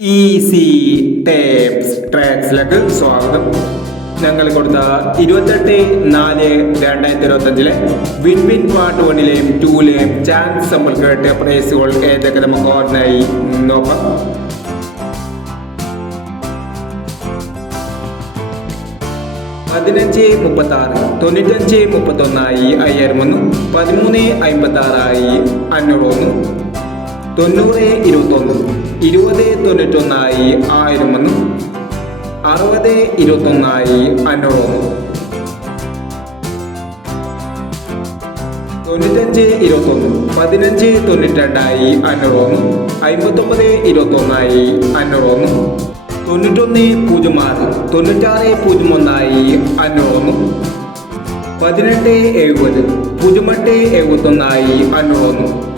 Easy tapes ട്രാക്സിലേക്ക് സ്വാഗതം. ഞങ്ങൾ കൊടുത്ത ഇരുപത്തെട്ട് നാല് രണ്ടായിരത്തി ഇരുപത്തഞ്ചിലെ വിൻ വിൻ പാർട്ട് വണ്ണിലെയും ടൂലെയും ചാൻസ് നമ്മൾ കേട്ട പ്രൈസുകൾ ഏതൊക്കെ നമുക്ക് ഓർഡിനായി നോക്കാം. പതിനഞ്ച് മുപ്പത്തി ആറ് തൊണ്ണൂറ്റഞ്ച് മുപ്പത്തൊന്നായി അയ്യായിരം ഒന്ന് പതിമൂന്ന് അമ്പത്തി ആറായി അഞ്ഞൂറ് ഒന്ന് തൊണ്ണൂറ് ഇരുപത്തൊന്ന് ഇരുപത് തൊണ്ണൂറ്റൊന്നായി ആയിരം ഒന്ന് അറുപത് ഇരുപത്തൊന്നായി അഞ്ഞൂറ് ഒന്ന് തൊണ്ണൂറ്റഞ്ച് ഇരുപത്തൊന്ന് പതിനഞ്ച് തൊണ്ണൂറ്റിരണ്ടായി അഞ്ഞൂറ് ഒന്ന് അമ്പത്തൊമ്പത് ഇരുപത്തൊന്നായി അഞ്ഞൂറ് ഒന്ന് തൊണ്ണൂറ്റൊന്ന് പൂജ്യം ആറ് തൊണ്ണൂറ്റാറ് പൂജ്യം ഒന്നായി അഞ്ഞൂറ് ഒന്ന് പതിനെട്ട് എഴുപത് പൂജ്യം എട്ട് എഴുപത്തൊന്നായി അഞ്ഞൂറ് ഒന്ന്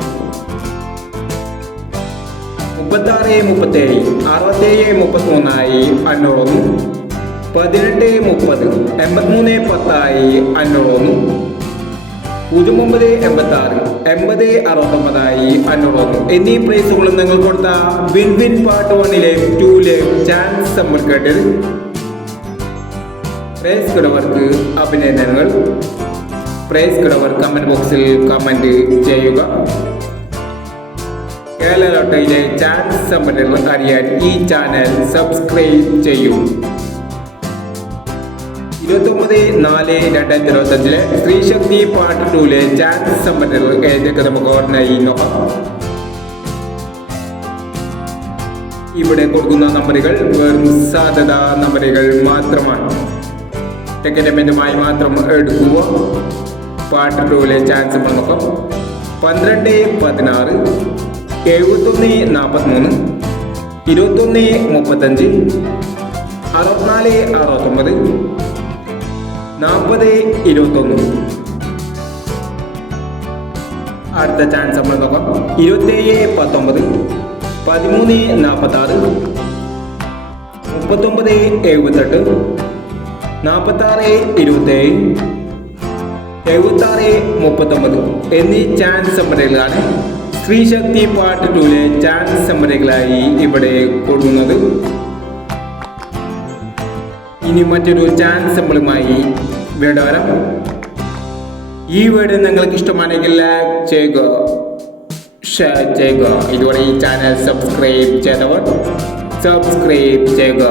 മുപ്പത്താറ് മുപ്പത്തേഴ് അറുപത്തേഴ് മുപ്പത്തിമൂന്നായി അഞ്ഞൂറൊന്ന് പതിനെട്ട് മുപ്പത് എൺപത്തിമൂന്ന് പത്തായി അഞ്ഞൂറൊന്ന് പൂജ്യം ഒമ്പത് എൺപത്തി ആറ് എൺപത് അറുപത്തൊമ്പതായി അഞ്ഞൂറൊന്ന്. എന്നീ പ്രൈസുകളും നിങ്ങൾ കൊടുത്ത വിൻ വിൻ പാർട്ട് വണ്ണിലെ ടൂലെ ചാൻസ് നമ്മൾ പ്രൈസ് കിടവർക്ക് അഭിനന്ദനങ്ങൾ. പ്രൈസ് കിടവർ കമന്റ് ബോക്സിൽ കമന്റ് ചെയ്യുക. കേരള ചാൻസ് സംബന്ധങ്ങൾ അറിയാൻ ഈ ചാനൽ സബ്സ്ക്രൈബ് ചെയ്യൂ. ഇരുപത്തൊമ്പത് നാല് രണ്ടായിരത്തി ഇരുപത്തഞ്ചിലെ സ്ത്രീശക്തി പാർട്ട് ടൂലെ ചാൻസ് സംബന്ധങ്ങൾ ഏതൊക്കെ നമുക്ക് ഓർമ്മയായി നോക്കാം. ഇവിടെ കൊടുക്കുന്ന നമ്പറുകൾ വെറും സാധ്യത നമ്പറുകൾ മാത്രമാണ്. ടെക്കറ്റമെന്റുമായി മാത്രം എടുക്കുക. പാർട്ട് ടൂലെ ചാൻസ് നോക്കാം. പന്ത്രണ്ട് പതിനാറ് എഴുപത്തൊന്ന് നാൽപ്പത്തിമൂന്ന് ഇരുപത്തൊന്ന് മുപ്പത്തഞ്ച് അറുപത്തിനാല് അറുപത്തൊമ്പത് നാൽപ്പത് ഇരുപത്തൊന്ന്. അടുത്ത ചാൻസ് നമ്മൾ നോക്കാം. ഇരുപത്തേഴ് പത്തൊമ്പത് പതിമൂന്ന് നാൽപ്പത്താറ് മുപ്പത്തൊമ്പത് എഴുപത്തെട്ട് നാൽപ്പത്താറ് ഇരുപത്തേഴ് എഴുപത്താറ് മുപ്പത്തൊമ്പത് എന്നീ ചാൻസ് നമ്പറുകളാണ് സ്ത്രീശക്തി പാർട്ട് ടൂലെ ചാൻസ് നമ്പറുകളായി ഇവിടെ കൊടുക്കുന്നത് ഇനി മറ്റൊരു ചാൻസ് നമ്പറുമായി വീട് വരാം. ഈ വീഡിയോ നിങ്ങൾക്ക് ഇഷ്ടമാണെങ്കിൽ ലൈക്ക് ചെയ്യുക ഷെയർ ചെയ്യുക. ഇതുവരെ ഈ ചാനൽ സബ്സ്ക്രൈബ് ചെയ്തവർ സബ്സ്ക്രൈബ് ചെയ്യുക.